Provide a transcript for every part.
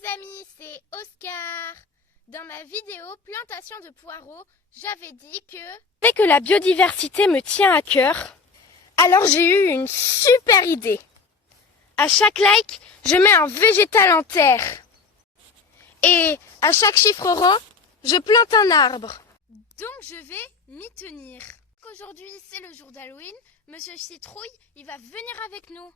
les amis, c'est Oscar. Dans ma vidéo plantation de poireaux, j'avais dit que la biodiversité me tient à cœur. Alors j'ai eu une super idée. À chaque like, je mets un végétal en terre. Et à chaque chiffre rond, je plante un arbre. Donc je vais m'y tenir. Aujourd'hui c'est le jour d'Halloween, Monsieur Citrouille, il va venir avec nous.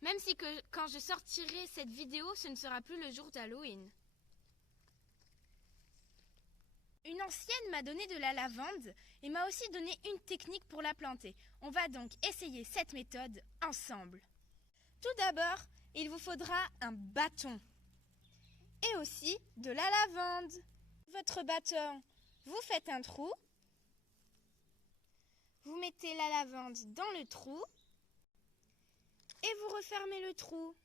Même si quand je sortirai cette vidéo, ce ne sera plus le jour d'Halloween. Une ancienne m'a donné de la lavande et m'a aussi donné une technique pour la planter. On va donc essayer cette méthode ensemble. Tout d'abord, il vous faudra un bâton et aussi de la lavande. Votre bâton, vous faites un trou, vous mettez la lavande dans le trou et vous refermez le trou.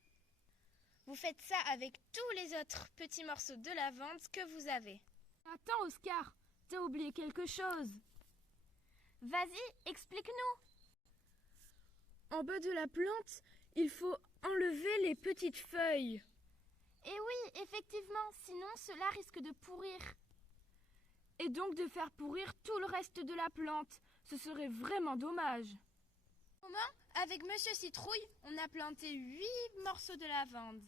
Vous faites ça avec tous les autres petits morceaux de lavande que vous avez. Attends Oscar, t'as oublié quelque chose. Vas-y, explique-nous. En bas de la plante, il faut enlever les petites feuilles. Et oui, effectivement, sinon cela risque de pourrir. Et donc de faire pourrir tout le reste de la plante. Ce serait vraiment dommage. Comment ? Avec Monsieur Citrouille, on a planté 8 morceaux de lavande.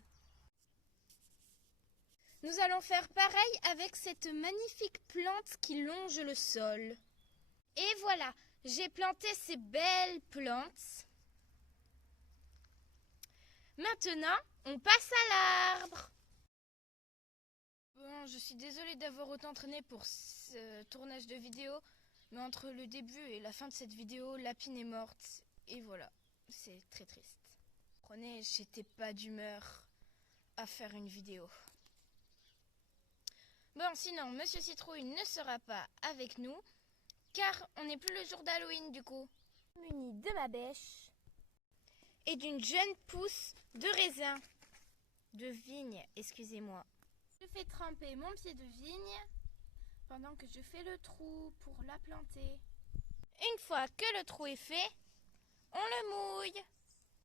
Nous allons faire pareil avec cette magnifique plante qui longe le sol. Et voilà, j'ai planté ces belles plantes. Maintenant, on passe à l'arbre. Bon, je suis désolée d'avoir autant traîné pour ce tournage de vidéo, mais entre le début et la fin de cette vidéo, Lapine est morte. Et voilà, c'est très triste. Comprenez, j'étais pas d'humeur à faire une vidéo. Bon, sinon, Monsieur Citrouille ne sera pas avec nous, car on n'est plus le jour d'Halloween du coup. Muni de ma bêche et d'une jeune pousse de raisin, de vigne, excusez-moi. Je fais tremper mon pied de vigne pendant que je fais le trou pour la planter. Une fois que le trou est fait, on le mouille.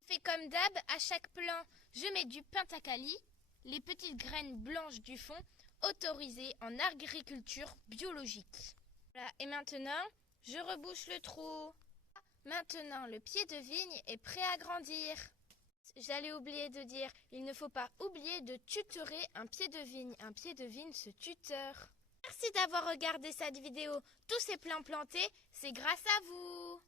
Je fais comme d'hab, à chaque plant, je mets du pentacali, les petites graines blanches du fond, autorisées en agriculture biologique. Voilà. Et maintenant, je rebouche le trou. Maintenant, le pied de vigne est prêt à grandir. J'allais oublier de dire, il ne faut pas oublier de tutorer un pied de vigne. Un pied de vigne se tuteur. Merci d'avoir regardé cette vidéo. Tous ces plants plantés, c'est grâce à vous.